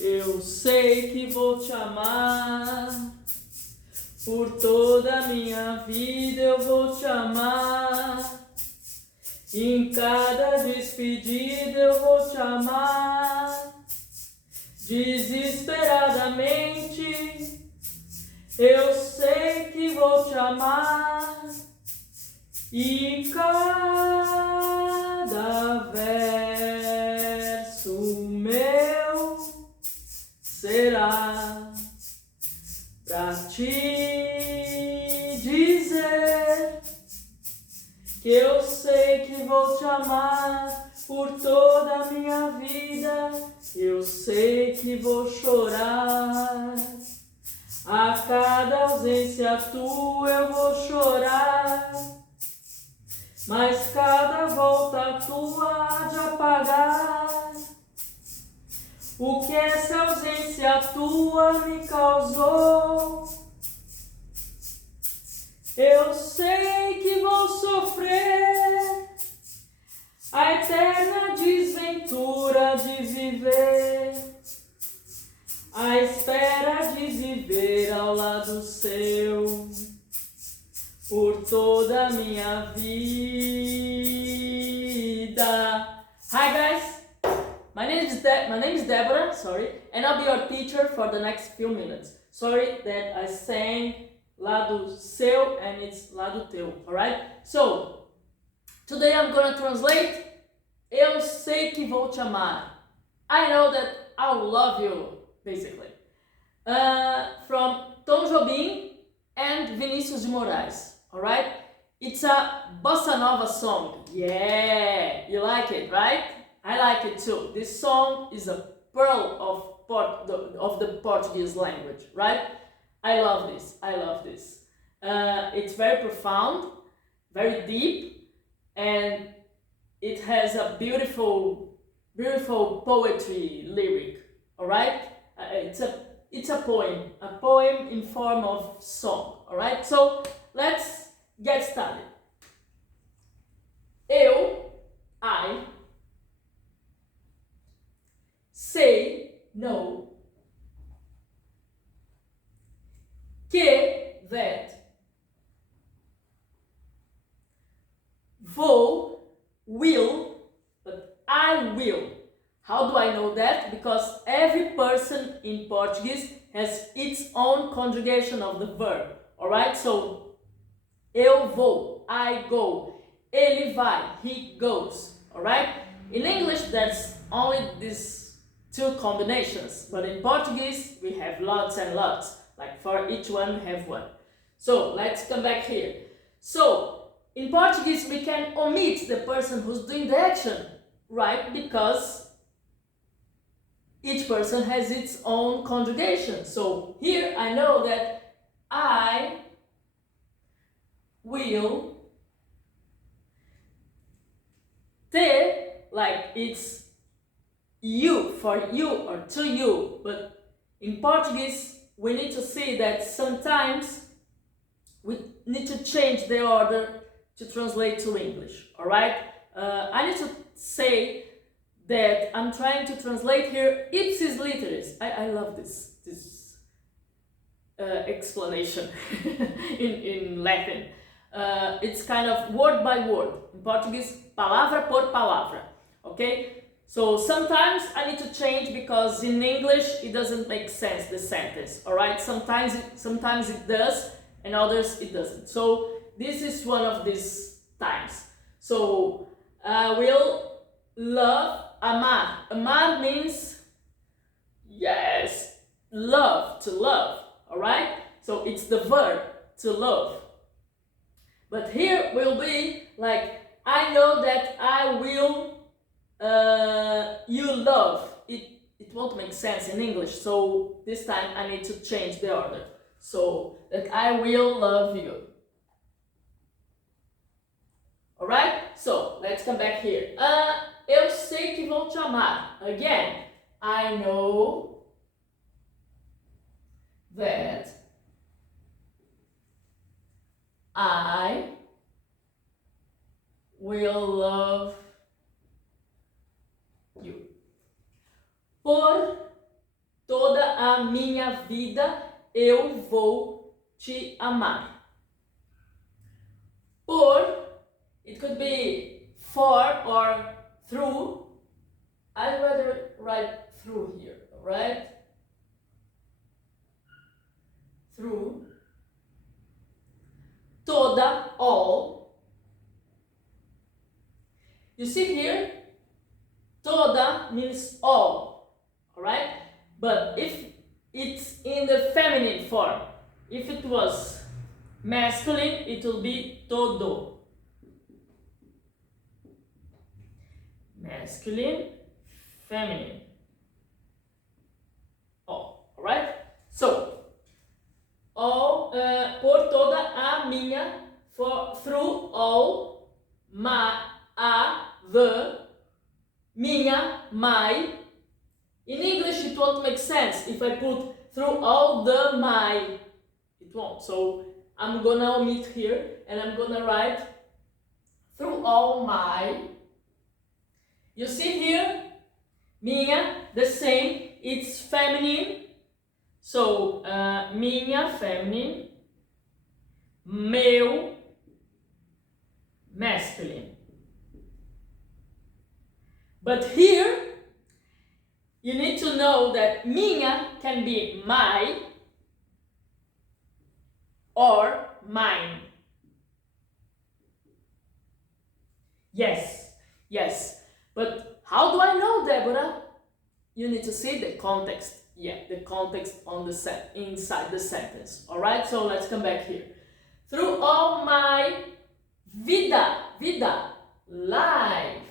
Eu sei que vou te amar, por toda a minha vida eu vou te amar. Em cada despedida eu vou te amar. Desesperadamente eu sei que vou te amar. E cada verso meu será pra te dizer que eu sei que vou te amar por toda a minha vida. Eu sei que vou chorar. A cada ausência tua eu vou chorar. Mas cada volta tua há de apagar o que essa ausência tua me causou. Eu sei que vou sofrer a eterna desventura de viver, a espera de viver ao lado seu, por toda a minha vida. Hi guys, my name is Deborah, and I'll be your teacher for the next few minutes. Sorry that I sang lado seu and it's lado teu, alright? So, today I'm gonna translate Eu sei que vou te amar. I know that I will love you, basically. From Tom Jobim and Vinicius de Moraes, alright? It's a Bossa Nova song. Yeah, you like it, right? I like it too. This song is a pearl of the Portuguese language, right? I love this. It's very profound, very deep, and it has a beautiful poetry lyric. All right, it's a poem in form of song. All right, so let's get started. I sei, no. Que, that. Vou, will, but I will. How do I know that? Because every person in Portuguese has its own conjugation of the verb. Alright? So, eu vou, I go. Ele vai, he goes. Alright? In English, there's only these two combinations. But in Portuguese, we have lots and lots. Like for each one, we have one. So, let's come back here. So, in Portuguese, we can omit the person who's doing the action, right? Because each person has its own conjugation. So here I know that I will te, like it's you, for you or to you. But in Portuguese, we need to see that sometimes we need to change the order to translate to English, alright? I need to say that I'm trying to translate here ipsis literis. I love this explanation in Latin. It's kind of word by word. In Portuguese, palavra por palavra, okay? So sometimes I need to change because in English it doesn't make sense, the sentence, alright? Sometimes it does and others it doesn't. So this is one of these times. So, will love, amar. Amar means, yes, love, to love, alright? So it's the verb, to love. But here will be like, I know that I will, you love. It won't make sense in English, so this time I need to change the order. So, that I will love you. Alright? So, let's come back here. Eu sei que vou te amar. Again, I know that I will love you. Por a minha vida, eu vou te amar. Por, it could be for or through. I'd rather write through here, alright? Through. Toda, all. You see here, toda means all, alright? But if it's in the feminine form, if it was masculine, it will be todo. Masculine, feminine. All, alright? So, all, por toda a minha, for through all, the, minha, my. In English it won't make sense if I put through all the my. It won't. So I'm gonna omit here and I'm gonna write through all my. You see here, minha, the same, it's feminine. So, minha, feminine, meu, masculine. But here, you need to know that minha can be my or mine. Yes, yes. But how do I know, Deborah? You need to see the context. Yeah, the context on the inside the sentence. All right, so let's come back here. Through all my vida, life.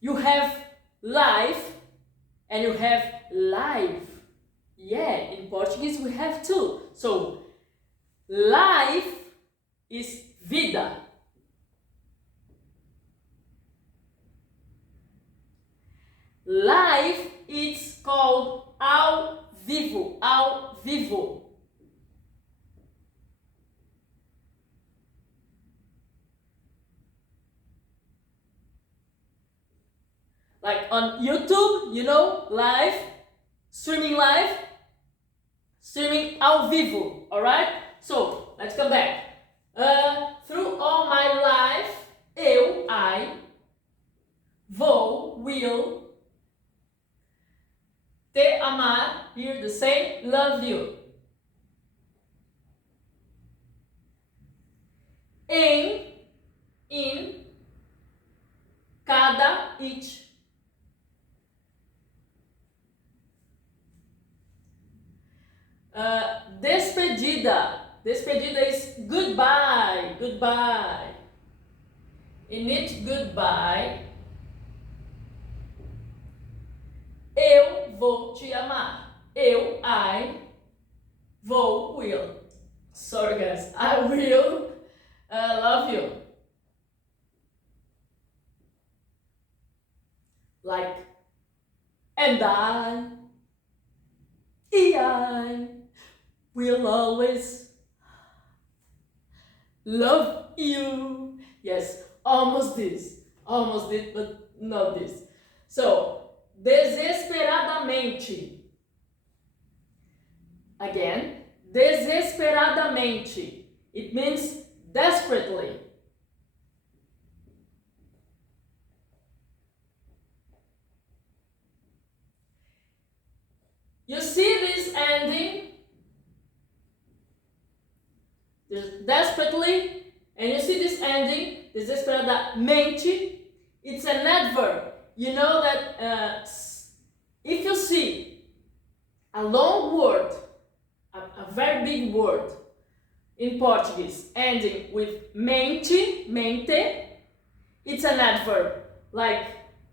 You have life and you have life. Yeah, in Portuguese we have two. So, life is vida. Life is called ao vivo, ao vivo. Like on YouTube, you know, live, streaming ao vivo, alright? So, let's come back. Through all my life, I, will, te amar, here the same, love you. In, cada, each. Despedida. Despedida is goodbye, goodbye. In it, goodbye. Eu vou te amar. I, will. Sorry guys, I will love you. Like, and I will always love you. Yes, almost this, but not this. So, desesperadamente. Again, desesperadamente. It means desperately. You see this ending, desperately, and you see this ending, desesperadamente. It's an adverb. You know that if you see a long word, a very big word in Portuguese ending with mente, it's an adverb, like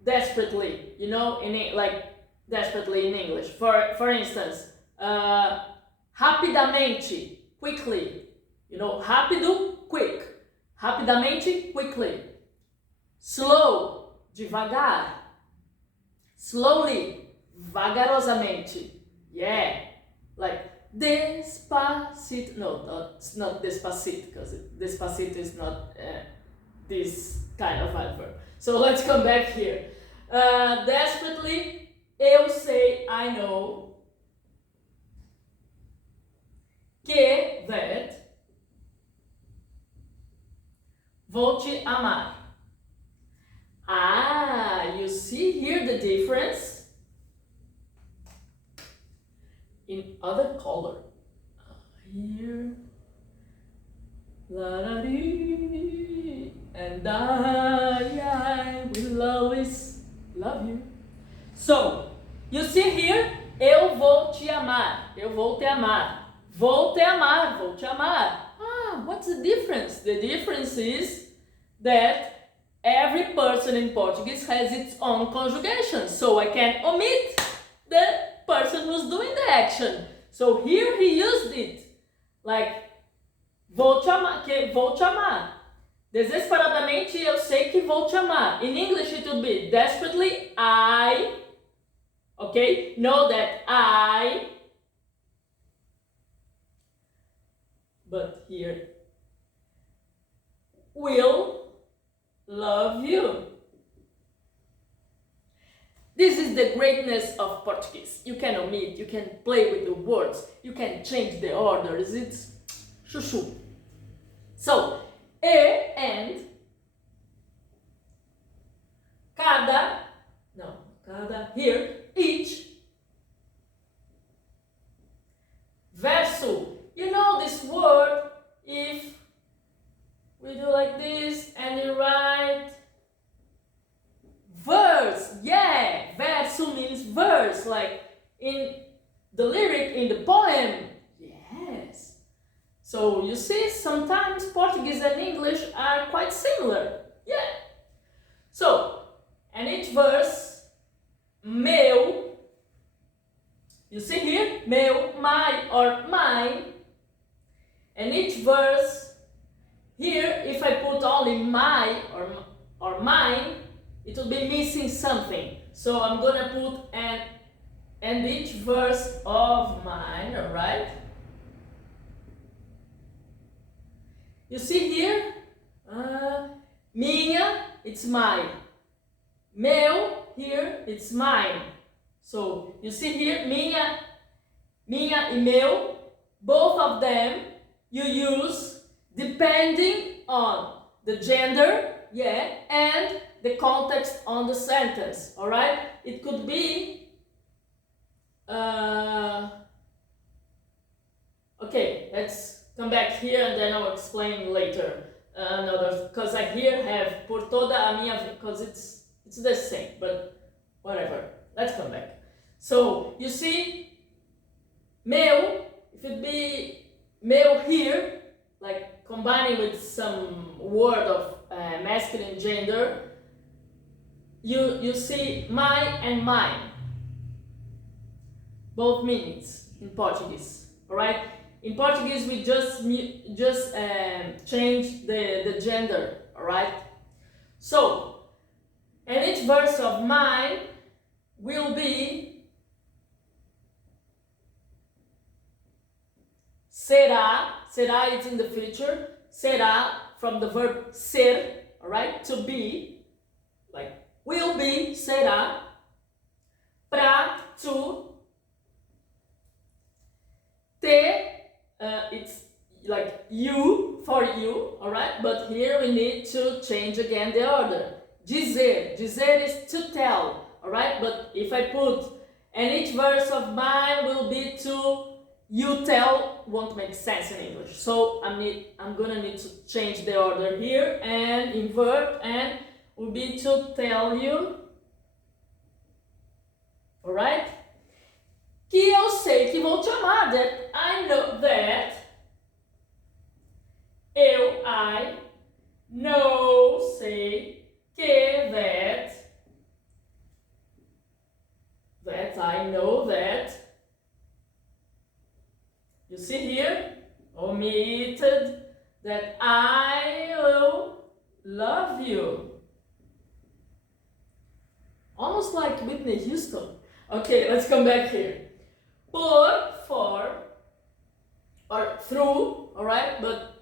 desperately, you know, like desperately in English. For instance, rapidamente, quickly, you know, rápido, quick, rapidamente, quickly, slow, devagar, slowly, vagarosamente, yeah, like despacito, no, it's not despacito, because despacito is not this kind of adverb. So let's come back here. Desperately, eu sei, I know. Que, that. Vou te amar. Ah, you see here the difference? In other color. Here. La da dee. And I will always love you. So, you see here? Eu vou te amar. Eu vou te amar. Vou te amar. Vou te amar. Ah, what's the difference? The difference is that every person in Portuguese has its own conjugation. So I can omit the person who's doing the action. So here he used it. Like, vou te amar, que vou te amar. Desesperadamente eu sei que vou te amar. In English it would be desperately I, okay, know that I, but here, will love you. This is the greatness of Portuguese. You can omit, you can play with the words, you can change the orders. It's chuchu. So, and cada, here, each, verso. You know this word, if we do like this and you write verse, yeah, verso means verse, like in the lyric in the poem, yes. So you see, sometimes Portuguese and English are quite similar, yeah. So, and each verse, meu, you see here, meu, my or mine, and each verse, here, if I put only my or mine, it will be missing something. So I'm gonna put and each verse of mine, alright? You see here, minha, it's mine. Meu, here, it's mine. So you see here, minha e meu, both of them you use depending on the gender, yeah, and the context on the sentence, all right? It could be, okay, let's come back here and then I'll explain later another, because I here have por toda a minha vida, because it's the same, but whatever, let's come back. So, you see, meu, if it be meu here, like combining with some word of masculine gender, you see my and mine, both meanings in Portuguese, alright? In Portuguese we just change the gender, alright? So, and each verse of mine will be será, será it's in the future, será from the verb ser, alright, to be, like will be, será, pra, to, te, it's like you, for you, alright, but here we need to change again the order. Dizer, dizer is to tell, alright, but if I put, and each verse of mine will be to you tell, won't make sense in English. So I'm gonna need to change the order here and invert, and will be to tell you, alright? Que eu sei que vou te amar, that I know that, I know, sei, que that I know that. You see here, omitted, that I will love you. Almost like Whitney Houston. Okay, let's come back here. Por, for, or through, alright? But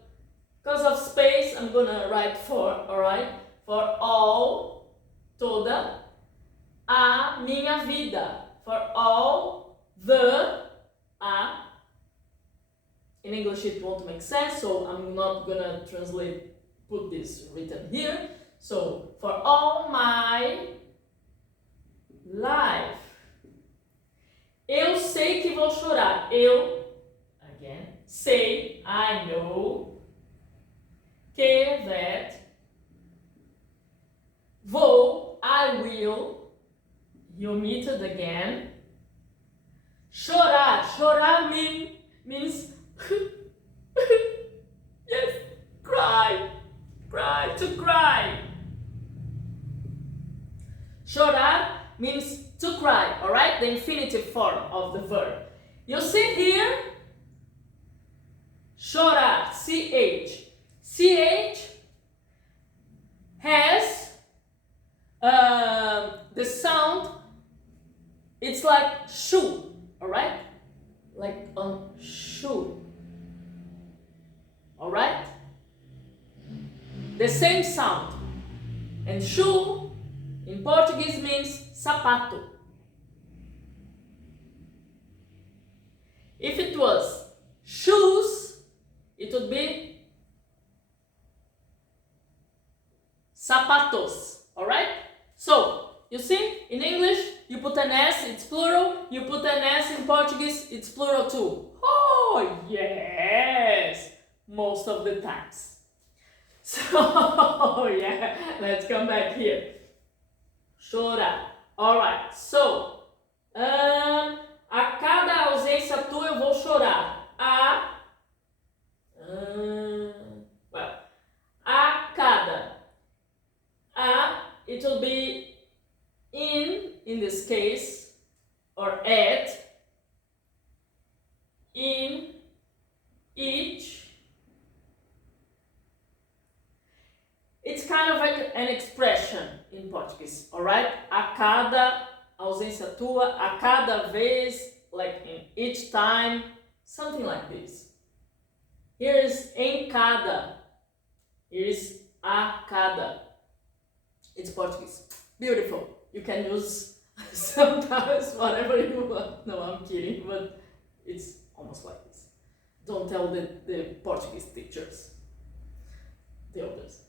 because of space, I'm gonna write for, alright? For all, toda, a minha vida. For all the in English it won't make sense, so I'm not gonna put this written here. So, for all my life. Eu sei que vou chorar. Eu, again, say, I know, que, that, vou, I will, you omitted again. Chorar. Chorar means yes, cry, to cry. Chorar means to cry, alright? The infinitive form of the verb. You see here, chorar, CH. CH has the sound, it's like shoe, alright? Like on shoe, alright? The same sound. And shoe in Portuguese means sapato. If it was shoes, it would be sapatos, alright? So, you see, in English, you put an S, it's plural. You put an S in Portuguese, it's plural too. Oh, yes! Most of the times. So, yeah, let's come back here. Chorar. Alright, so, a cada ausência tua eu vou chorar. A cada. It will be in this case, or at, in, each. It's kind of like an expression in Portuguese, alright? A cada ausência tua, a cada vez, like in each time, something like this. Here is em cada. Here is a cada. It's Portuguese. Beautiful. You can use sometimes whatever you want. No, I'm kidding, but it's almost like this. Don't tell the Portuguese teachers, the others.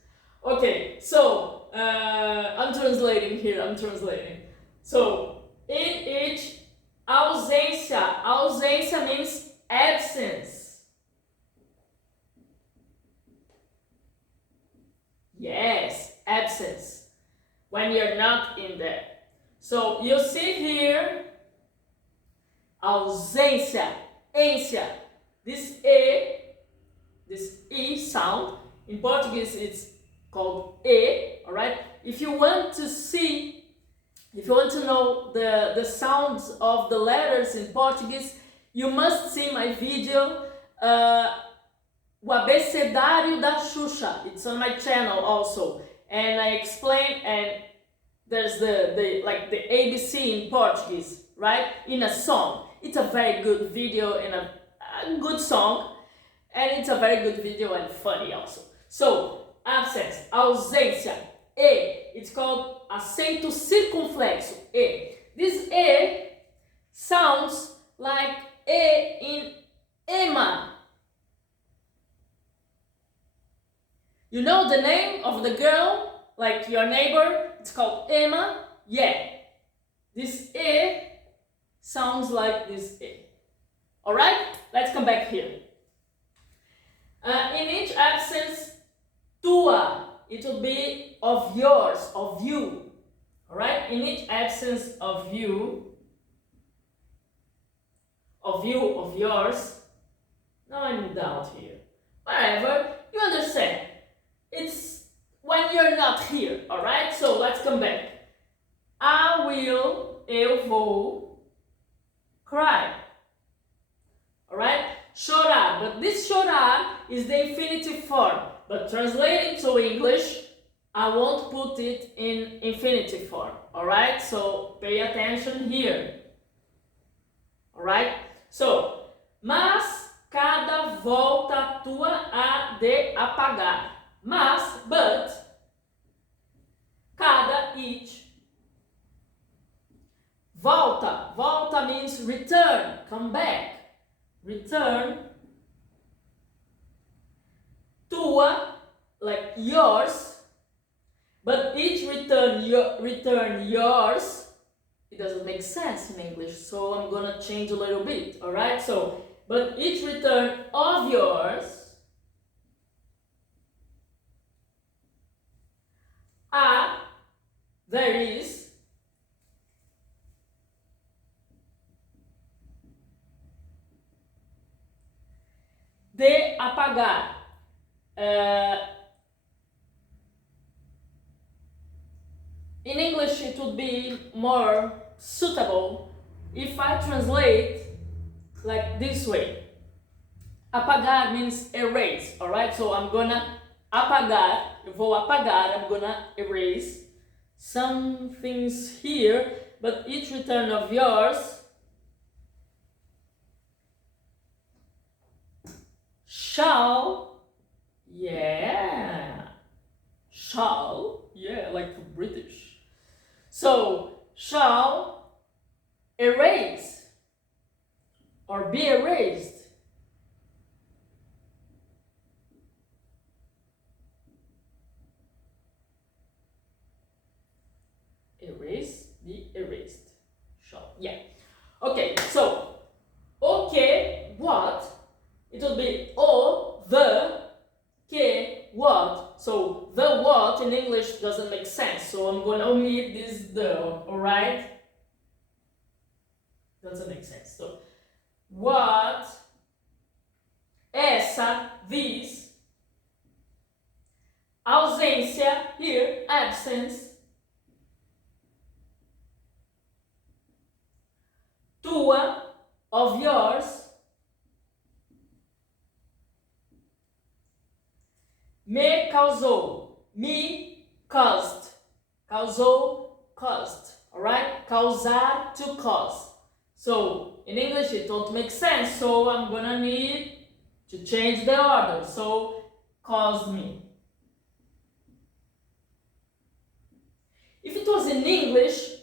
Okay, so I'm translating here. So in each ausência. Ausência means absence. Yes, absence. When you're not in there. So you see here, ausência, ência. This E sound, in Portuguese it's called E, alright? If you want to know the sounds of the letters in Portuguese, you must see my video, O Abecedário da Xuxa. It's on my channel also. And I explain, and there's the ABC in Portuguese, right? In a song. It's a very good video and a good song. And it's a very good video and funny also. So, absence, ausência, E. It's called acento circunflexo, E. This E sounds like E in Emma. You know the name of the girl, like your neighbor? It's called Emma. Yeah. This E sounds like this E. Alright? Let's come back here. In each absence, tua, it will be of yours, of you. Alright? In each absence of you, of yours. Now I'm in doubt here. Whatever, you understand. It's when you're not here, alright? So let's come back. Eu vou cry. Alright? Chorar, but this chorar is the infinitive form. But translating to English, I won't put it in infinitive form. Alright? So pay attention here. Alright? So, mas cada volta tua há de apagar. Mas, but, cada, each, means return, come back. Return. Tua, like yours. But each return yours, it doesn't make sense in English, so I'm gonna change a little bit, alright? So, but each return of yours, there is, de apagar. In English, it would be more suitable if I translate like this way. Apagar means erase, alright? So I'm gonna apagar, eu vou apagar, I'm gonna erase some things here, but each return of yours shall, like for British. So, shall erase or be erased. Erase, be erased. Shall, yeah. Okay, so, okay, what? It will be o, the, que, what. So the what in English doesn't make sense. So I'm going to omit this the, alright? Doesn't make sense. So what, essa, this, ausência, here, absence, tua, of yours, me causou, me caused, causou, caused, alright? Causar, to cause. So in English it don't make sense, so I'm gonna need to change the order. So caused me. If it was in English,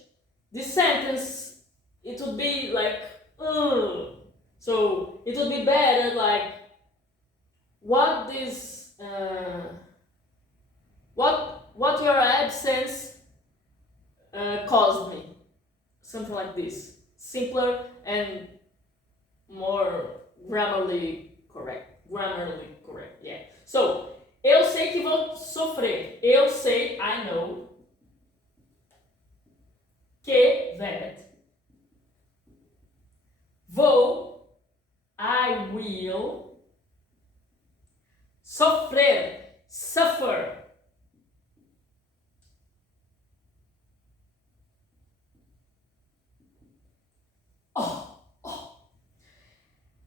this sentence, it would be like, ugh. So it would be better like, what this what your absence caused me, something like this, simpler and more grammarly correct, yeah. So eu sei que vou sofrer, eu sei, I know, que, that, vou, I will, sofrer, suffer.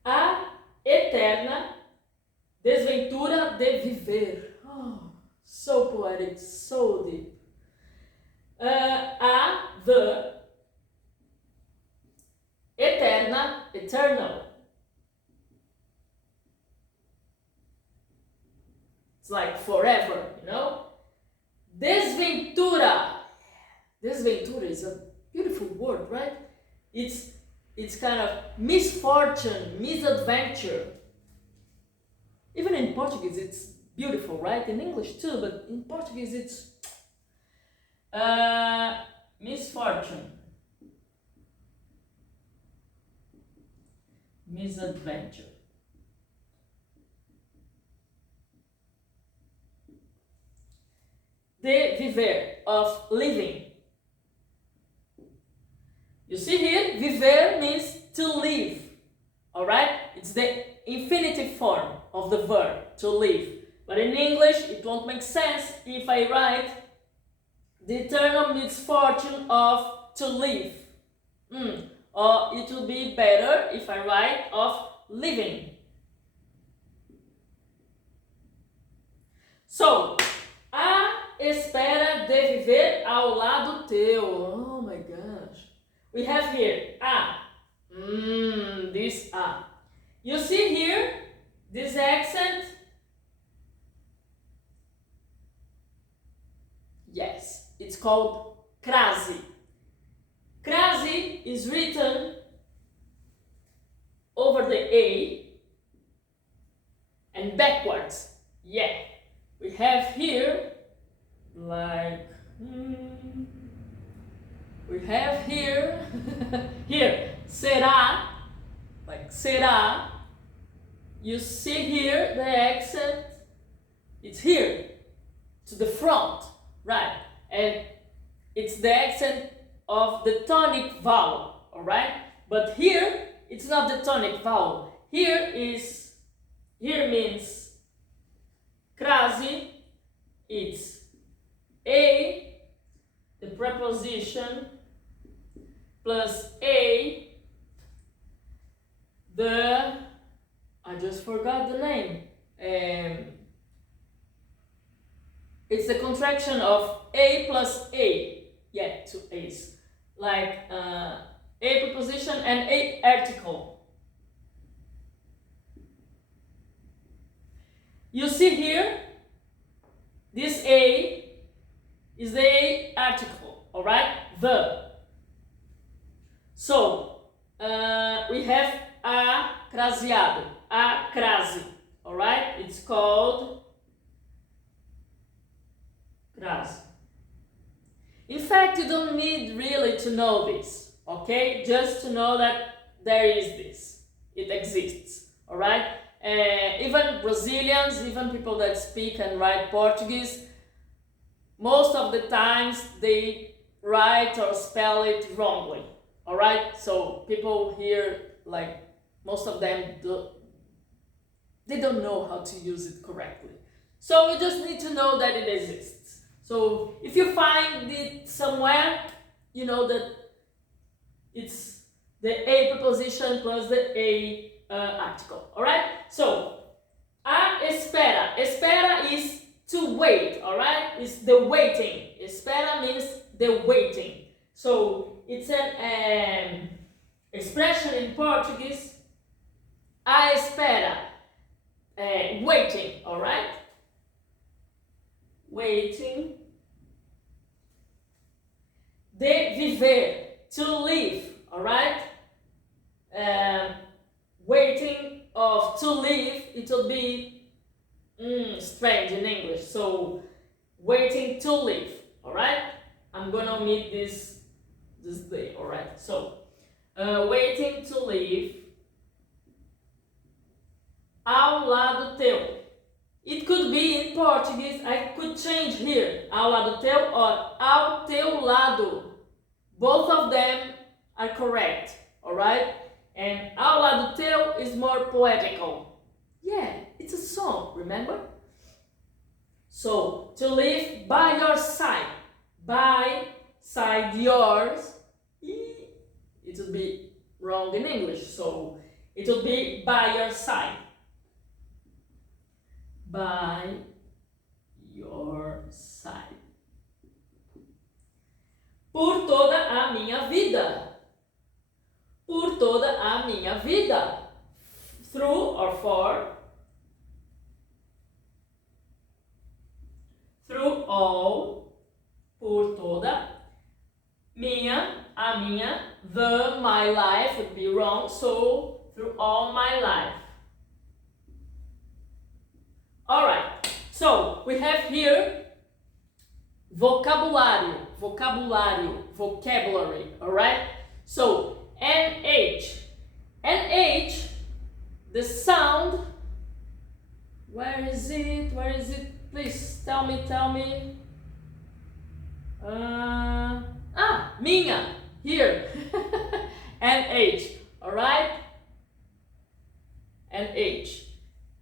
A eterna desventura de viver. Oh, so poetic, so deep. The eterna, eternal. It's like forever, you know? Desventura. Desventura is a beautiful word, right? It's kind of misfortune, misadventure. Even in Portuguese it's beautiful, right? In English too, but in Portuguese it's misfortune, misadventure. De viver, of living. You see here, viver means to live, alright? It's the infinitive form of the verb, to live. But in English, it won't make sense if I write the eternal misfortune of to live. Or it will be better if I write of living. So, a espera de viver ao lado teu. Oh my gosh. We have here this a. You see here this accent? Yes, it's called crase. Crase is written over the A and backwards. Yeah, we have here like we have here here será, like será. You see here the accent, it's here to the front, right? And it's the accent of the tonic vowel, all right? But here it's not the tonic vowel. Here means crase. It's a, the preposition, plus a, the, I just forgot the name. It's the contraction of a plus a. Yeah, two a's. Like a preposition and a article. You see here, this a is the a article, all right? The. So we have a craseado, a crase, all right? It's called crase. In fact, you don't need really to know this, okay? Just to know that there is this, it exists, all right? Even Brazilians, even people that speak and write Portuguese, most of the times they write or spell it wrongly, all right? So people here, like most of them, they don't know how to use it correctly. So you just need to know that it exists. So if you find it somewhere, you know that it's the a preposition plus the a article, all right? So a espera. Espera is to wait, all right? It's the waiting. Espera means the waiting. So it's an expression in Portuguese. A espera, waiting, all right? Waiting. De viver, to live, all right? Waiting of to live, it will be strange in English. So waiting to live, all right? I'm gonna omit this day, all right? So waiting to live. Ao lado teu. It could be in Portuguese, I could change here, ao lado teu or ao teu lado. Both of them are correct, all right? And ao lado teu is more poetical. Yeah, it's a song, remember? So, to live by your side. By side yours. It would be wrong in English, so it would be by your side. By your side. Por toda a minha vida. Por toda a minha vida. Through or for. Through all. Por toda. Minha, a minha. The, my life would be wrong, so through all my life. Alright, so we have here vocabulary, vocabulary, alright? So, NH, the sound, where is it, please tell me, minha, here, NH, alright? NH,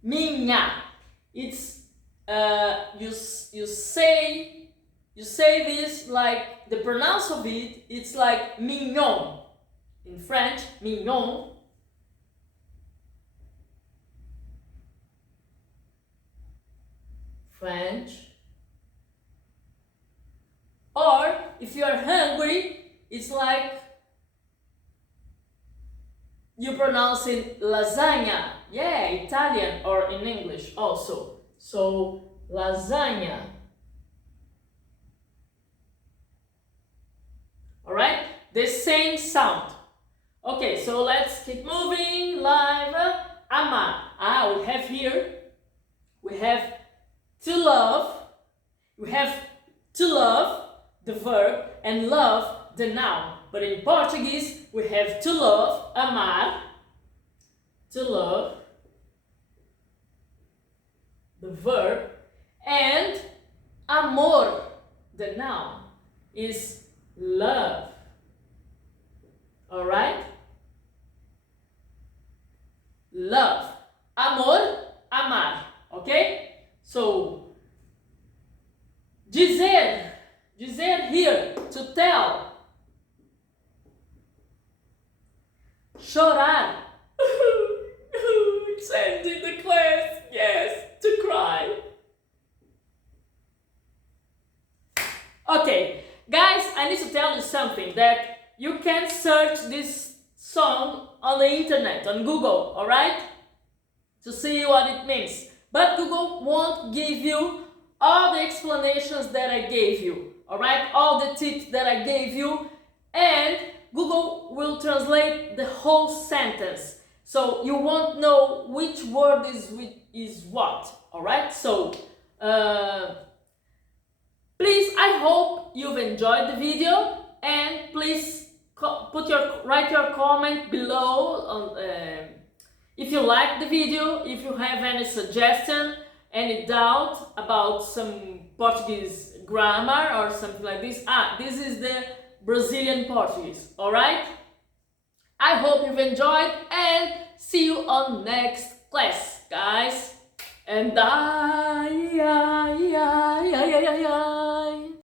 minha. It's you say this like the pronounce of it. It's like mignon in French. Mignon. French. Or if you are hungry, it's like you pronounce it lasagna. Yeah, Italian or in English also. So, lasagna. Alright? The same sound. Okay, so so let's keep moving. Live. AMAR. We have here, we have to love. We have to love, the verb, and love, the noun. But in Portuguese, we have to love, amar, to love, the verb, and amor, the noun, is love. Alright? Love. Amor, amar. Okay? So, dizer here, to tell. Chorar. It's ending the class. Yes, to cry. Okay, guys, I need to tell you something, that you can search this song on the internet, on Google, alright? To see what it means. But Google won't give you all the explanations that I gave you, alright? All the tips that I gave you, and Google will translate the whole sentence. So you won't know which word is what, alright? So, please, I hope you've enjoyed the video, and please write your comment below on, if you like the video, if you have any suggestion, any doubt about some Portuguese grammar or something like this. This is the Brazilian Portuguese, alright? I hope you've enjoyed, and see you on next class, guys. And